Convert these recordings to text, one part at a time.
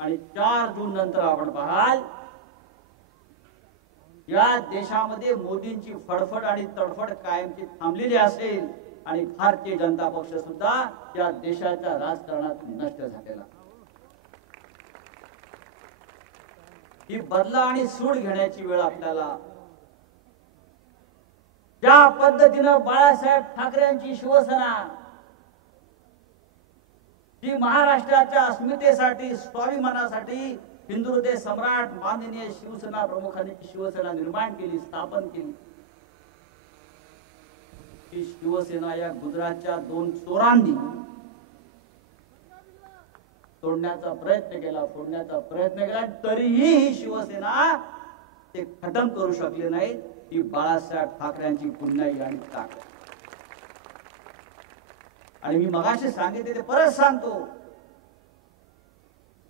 आणि 4 जून नंतर आपण पाहाल या देशामध्ये मोदींची फडफड आणि तडफड कायमची थांबलेली असेल आणि भारतीय जनता पक्ष सुद्धा या देशाच्या राजकारणात नष्ट झालेला. ही बदला आणि सूड घेण्याची वेळ आपल्याला. ज्या पद्धतीनं बाळासाहेब ठाकरेंची शिवसेना जी महाराष्ट्राच्या अस्मितेसाठी स्वाभिमानासाठी हिंदू हृदय सम्राट माननीय शिवसेना प्रमुखांनी शिवसेना निर्माण केली, स्थापन केली. ही शिवसेना या गुजरातच्या 2 चोरांनी तोडण्याचा प्रयत्न केला, फोडण्याचा प्रयत्न केला. तरीही ही शिवसेना ते खतम करू शकले नाही. ही बाळासाहेब ठाकरेंची पुण्याई आणि ताकद. आणि मी मगाशी सांगितले ते परत सांगतो,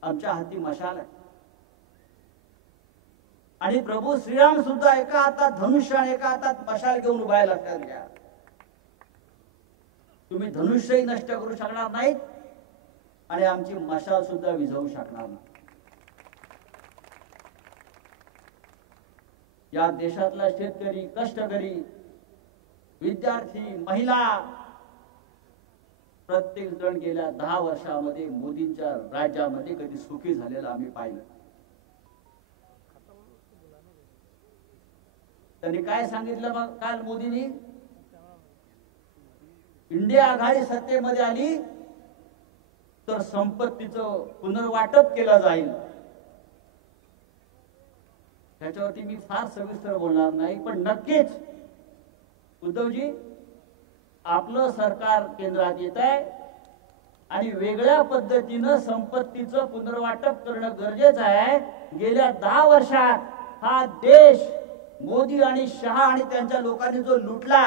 आमच्या हाती मशाल आहे आणि प्रभू श्रीराम सुद्धा एका हातात धनुष्य आणि एका हातात मशाल घेऊन उभा आहे. लक्षात घ्या, तुम्ही धनुष्यही नष्ट करू शकणार नाहीत आणि आमची मशाल सुद्धा विझवू शकणार नाही. या देशातला शेतकरी, कष्टकरी, विद्यार्थी, महिला प्रत्येक जण गेल्या 10 वर्षामध्ये मोदींच्या राज्यामध्ये कधी सुखी झालेला आम्ही पाहिलं. त्यांनी काय सांगितलं मग काल मोदींनी? इंडिया आघाडी सत्तेमध्ये आली तर संपत्तीचं पुनर्वाटप केलं जाईल. त्याच्यावरती मी फार सविस्तर बोलणार नाही, पण नक्कीच उद्धवजी आपलं सरकार केंद्रात येत आहे आणि वेगळ्या पद्धतीनं संपत्तीचं पुनर्वाटप करणं गरजेचं आहे. गेल्या 10 वर्षात हा देश मोदी आणि शहा आणि त्यांच्या लोकांनी जो लुटला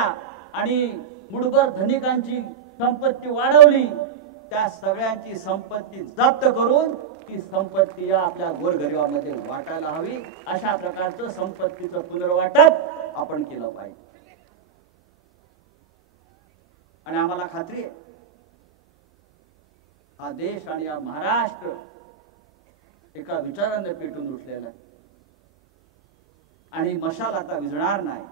आणि मुठभर धनिकांची संपत्ती वाढवली, त्या सगळ्यांची संपत्ती जप्त करून ती संपत्ती या आपल्या गोरगरिबांमध्ये वाटायला हवी. अशा प्रकारचं संपत्तीचं पुनर्वाटप आपण केलं पाहिजे. आणि आम्हाला खात्री आहे हा देश आणि हा महाराष्ट्र एका विचाराने पेटून उठलेला आहे आणि मशाल आता विझणार नाही.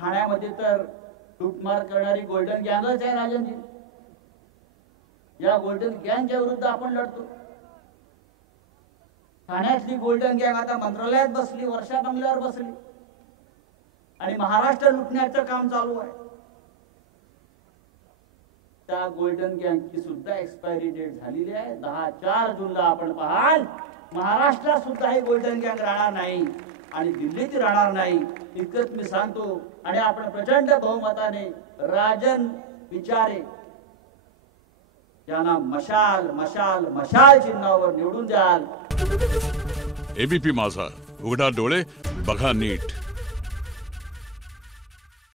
ठाण्यामध्ये तर लूटमार करणारी गोल्डन गँगच आहे राजनजी. या गोल्डन गँगच्या विरुद्ध आपण लढतो. ठाण्यातली गोल्डन गँग आता मंत्रालयात बसली, वर्षा बंगल्यावर बसली आणि महाराष्ट्र लुटण्याचं काम चालू आहे. त्या गोल्डन गँगची सुद्धा एक्सपायरी डेट झालेली आहे. 4 जूनला आपण पाहाल महाराष्ट्रात सुद्धा ही गोल्डन गँग राहणार नाही आणि दिल्लीत राहणार नाही. इतकंच मी सांगतो. आणि आपण प्रचंड बहुमताने राजन विचारे यांना मशाल मशाल मशाल चिन्हावर निवडून द्याल. एबीपी माझा, उघडा डोळे बघा नीट.